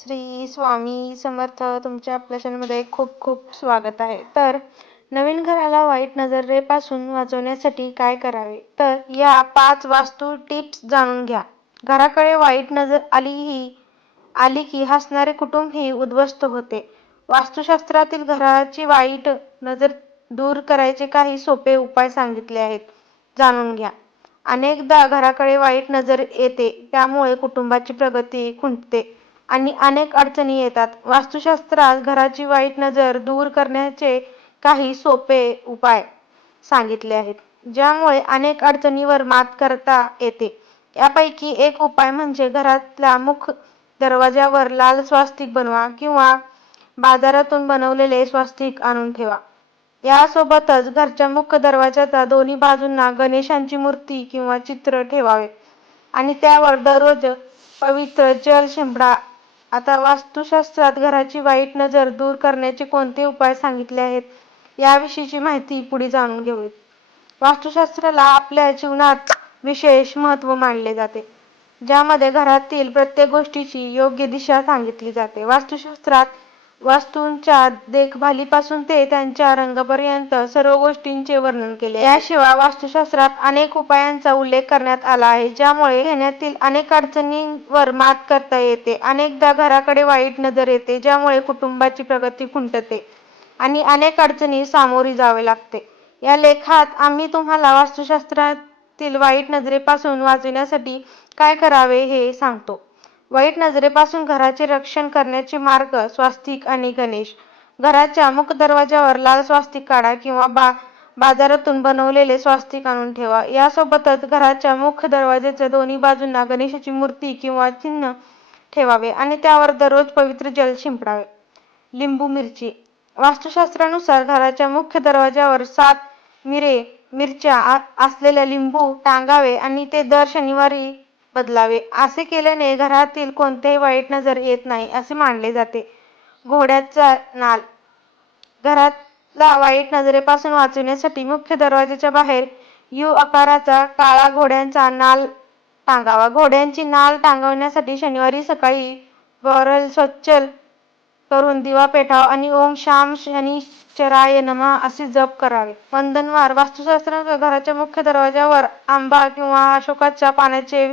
श्री स्वामी समर्थ तुमच्या आपल्या चॅनलमध्ये खूप खूप स्वागत आहे. तर नवीन घराला वाईट नजरेपासून वाचवण्यासाठी काय करावे? तर या पाच वास्तू टिप्स जाणून घ्या. घराकडे वाईट नजर आली ही आली की हसणारे कुटुंब ही उद्ध्वस्त होते. वास्तुशास्त्रातील घराची वाईट नजर दूर करायचे काही सोपे उपाय सांगितले आहेत. जाणून घ्या. अनेकदा घराकडे वाईट नजर येते त्यामुळे कुटुंबाची प्रगती खुंटते. आणि अनेक अडचणी येतात. वास्तुशास्त्रात घराची वाईट नजर दूर करण्याचे काही सोपे उपाय सांगितले आहेत ज्यामुळे अनेक अडचणीवर मात करता येते. यापैकी एक उपाय म्हणजे घरातल्या मुख दरवाज्यावर लाल स्वास्तिक बनवा किंवा बाजारातून बनवलेले स्वास्तिक आणून ठेवा. यासोबतच घरच्या मुख्य दरवाजाच्या दोन्ही बाजूंना गणेशांची मूर्ती किंवा चित्र ठेवावे. आणि त्यावर दररोज पवित्र जल शिंपडा आता वास्तुशास्त्रात घराची वाईट नजर दूर करण्याचे कोणते उपाय सांगितले आहेत? याविषयीची माहिती पुढे जाणून घेऊयात. वास्तुशास्त्राला आपल्या जीवनात विशेष महत्त्व मानले जाते ज्यामध्ये घरातील प्रत्येक गोष्टीची योग्य दिशा सांगितली जाते. वास्तुशास्त्रात वास्तूंच्या देखभालीपासून ते त्यांच्या रंगापर्यंत सर्व गोष्टींचे वर्णन केले. याशिवाय वास्तुशास्त्रात अनेक उपायांचा उल्लेख करण्यात आला आहे ज्यामुळे घेण्यातील अनेक अडचणींवर मात करता येते. अनेकदा घराकडे वाईट नजर येते ज्यामुळे कुटुंबाची प्रगती खुंटते आणि अनेक अडचणी सामोरी जावे लागते. या लेखात आम्ही तुम्हाला वास्तुशास्त्रातील वाईट नजरेपासून वाचविण्यासाठी काय करावे हे सांगतो. वाईट नजरेपासून घराचे रक्षण करण्याचे मार्ग स्वास्तिक आणि गणेश. घराच्या मुख्य दरवाजावर लाल स्वास्तिक काढा किंवा बा बाजारातून बनवलेले स्वास्तिक आणून ठेवा. यासोबतच घराच्या मुख्य दरवाजाच्या दोन्ही बाजूंना गणेशाची मूर्ती किंवा चिन्ह ठेवावे आणि त्यावर दररोज पवित्र जल शिंपडावे. लिंबू मिरची. वास्तुशास्त्रानुसार घराच्या मुख्य दरवाजावर सात मिरे मिरच्या असलेल्या लिंबू टांगावे आणि ते दर शनिवारी बदलावे. असे केल्याने घरातील कोणतेही वाईट नजर येत नाही असे मानले जाते. घोड्याचा नाल घरातला वाईट नजरेपासून वाचविण्यासाठी मुख्य दरवाजाच्या बाहेर यू आकाराचा काळा घोड्यांचा नाल टांगावा. घोड्यांची नाल टांगवण्यासाठी शनिवारी सकाळी गौरल स्वच्छ करून दिवा पेटावा आणि ओम शाम चराय नमा असे जप करावे. वंदनवार. वास्तुशास्त्र घराच्या मुख्य दरवाजावर आंबा किंवा अशोकाच्या पानाचे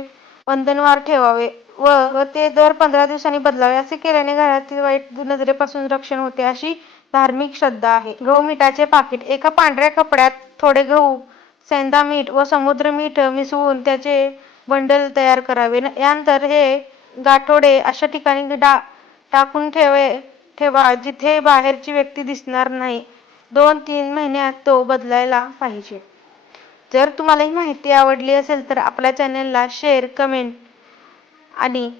वंदनवार ठेवावे व ते दर पंधरा दिवसांनी बदलावे असे केल्याने घरातील वाईट नजरेपासून रक्षण होते अशी धार्मिक श्रद्धा आहे. गहू मिठाचे पाकिट एका पांढऱ्या कपड्यात थोडे गहू सेंधा मीठ व समुद्र मीठ मिसळून त्याचे बंडल तयार करावे. यानंतर हे गाठोडे अशा ठिकाणी डा टाकून ठेवे ठेवा जिथे बाहेरची व्यक्ती दिसणार नाही. दोन तीन महिन्यात तो बदलायला पाहिजे. जर तुम्हाला ही माहिती आवडली असेल तर आपल्या चॅनलला शेअर कमेंट आणि